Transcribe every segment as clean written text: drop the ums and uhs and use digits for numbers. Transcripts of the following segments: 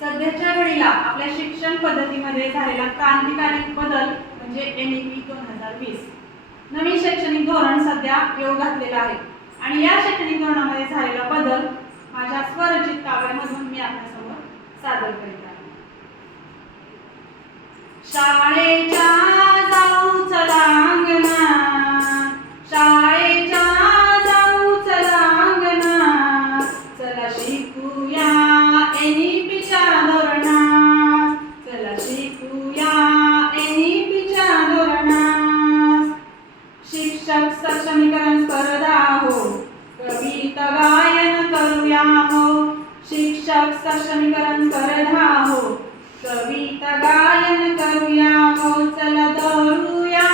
सध्याच्या घडीला आपल्या शिक्षण पद्धतीमध्ये झालेला क्रांतिकारी बदल म्हणजे NEP 2020 नवीन शैक्षणिक धोरण सध्या येऊ घातलेला आहे आणि या शैक्षणिक धोरणामध्ये झालेला बदल माझ्या स्वरचित काव्यामधून मी आपल्यासमोर सादर करीत आहे। शाळेच्या जाऊ चला अंगणात, शाळेच्या जाऊ चला अंगणात, चला शिकूया NEPच्या धोरणात, चला शिकूया NEPच्या धोरणात। शिक्षक सक्षमीकरण स्पर्धा हो, कविता गायन करूया हो, शिक्षक सक्षमीकरण स्पर्धा हो, कविता गायन करूया हो, चला धरूया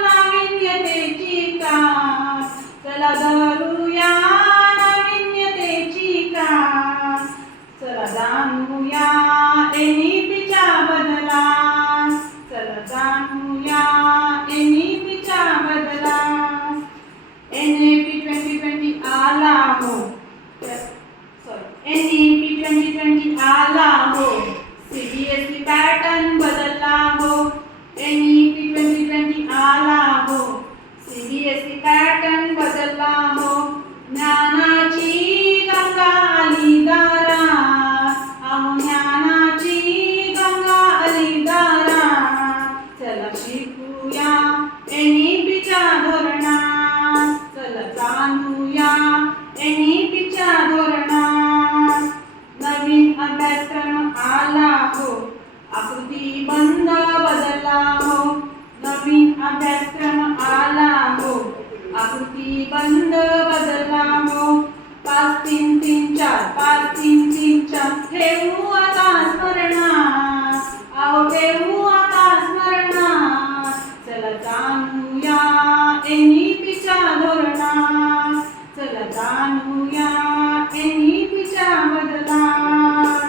नाविन्यतेची कास, चला धरूया नाविन्यतेची कास, चला जाणूया NEPच्या बदलास, चला जाणूया NEPच्या बदलास। NEP 2020 आला हो, NEP 2020 आला हो, CBSE पॅटर्न बदलला हो, NEP 2020 आला हो, CBSE पॅटर्न बदलला हो, ज्ञानाची गंगा आली दारात, अहो ज्ञानाची गंगा आली दारात, चला शिकूया NEPच्या धोरणात, चला जाणूया NEPच्या धोरणात। नवीन अभ्यासक्रम आला हो, आकृती बंध बदलला हो, नवीन अभ्यासक्रम आला हो, आकृती बंध बदलला हो, 5 3 3 4 5 3 3 4 ठेवू आता स्मरणात, अहो ठेवू आता स्मरणात, चला जाणूया NEPच्या धोरणात, चला जाणूया NEPच्या बदलात।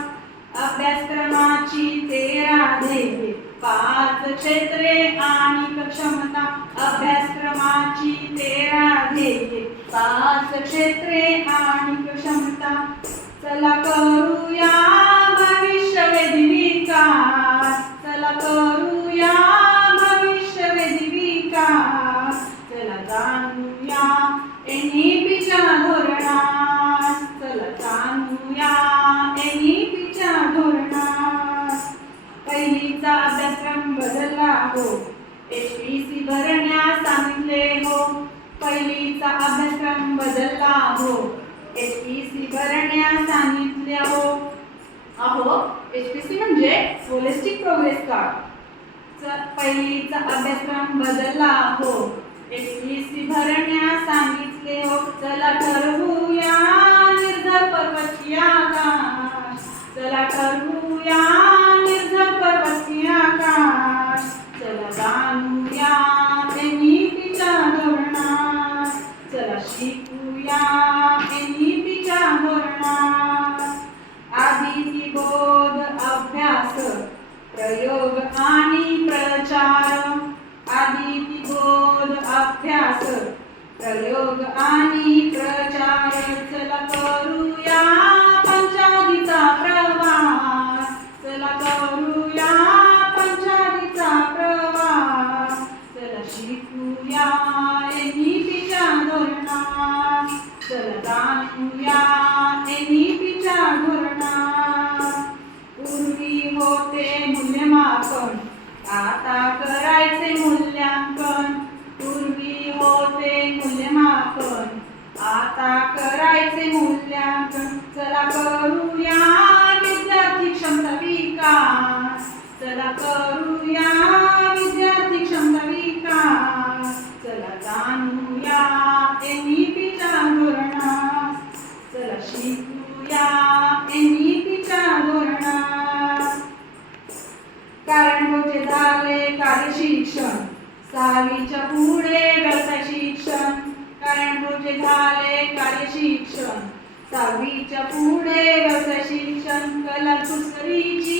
अभ्यासक्रमाची 13 ध्येये, 5 क्षेत्रे आणि क्षमता, अभ्यासक्रमाची 13 ध्येये, 5 क्षेत्रे आणि क्षमता, चला करूया भविष्यवेधी विकास, चला करूया भविष्यवेधी विकास, चला जाणूया NEPच्या धोरणात, चला जाणूया NEPच्या धोरणात। पहिलीचा अभ्यासक्रम बदलला हो, HPC भरण्यास सांगितले हो, पहिलीचा अभ्यासक्रम बदलला हो, HPC भरण्यास सांगितले हो, अहो HPC म्हणजे होलिस्टिक प्रोग्रेस कार्ड, पहिलीचा अभ्यासक्रम बदलला हो, HPC भरण्यास सांगितले हो, चला ठरवूया निर्झर पर्वतीय आकाश, चला ठरवूया निर्झर पर्वतीय आकाश, चला जाणूया NEPच्या धोरणात, चला शिकूया NEPच्या धोरणात। आदिती बोध अभ्यास, प्रयोग आणि प्रचार, आदिती बोध अभ्यास, प्रयोग आणि प्रचार, चला करूया पंचादीचा प्रवास, चला करूया पंचादीचा प्रवास, चला शिकूया NEPच्या धोरणात, चला जाणूया NEPच्या धोरणात। पूर्वी होते मूल्यमापन, आता करायचे मूल्यांकन, पूर्वी होते मूल्यमापन, आता करायचे मूल्यांकन, चला करूया विद्यार्थी क्षमता विकास, चला करूया विद्यार्थी क्षमता विकास, चला जाणूया NEPच्या धोरणात, चला शिकूया NEPच्या धोरणात। कारणीभूत झाले कार्य शिक्षण, 6वीच्या पुढे व्यवसाय शिक्षण, कारणीभूत झाले कार्य शिक्षण, 6वीच्या पुढे व्यवसाय शिक्षण, कला कुसरीची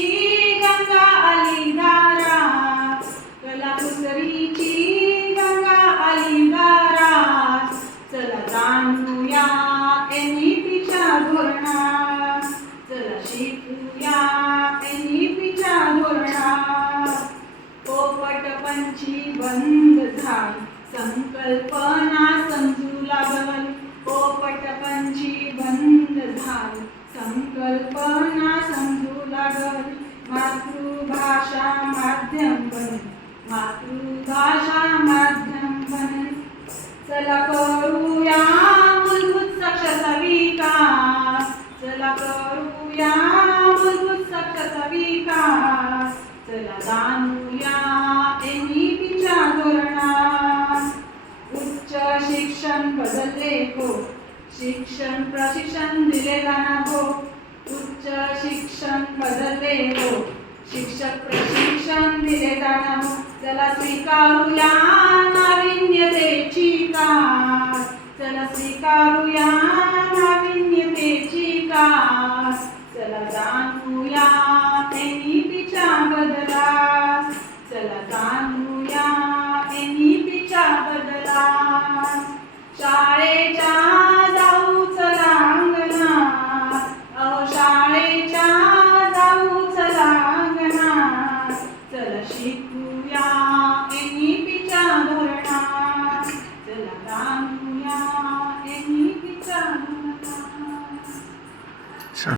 गंगा आली दारात, कला कुसरीची गंगा आली दारात, चला जाणूया NEPच्या धोरणात, चला शिकूया संकल्पना समजू लागल पोपटपंची बंद झाल संकल्पना समजू लागल मातृभाषा माध्यम बन मातृभाषा माध्यम बन चला करूया मूलभूत साक्षरता विकास चला करूया मूलभूत साक्षरता विकास चला जाणूया NEP-च्या धोरणात उच्च शिक्षण बदलले हो शिक्षण प्रशिक्षण दिले जाणार हो उच्च शिक्षण बदलले हो शिक्षक प्रशिक्षण दिले जाणार हो चला स्वीकारूया नाविन्यतेची कास चला स्वीकारूया नाविन्यतेची कास चला जाणूया NEP-च्या बदलास चला जाणूया NEP-च्या बदलास शाळेच्या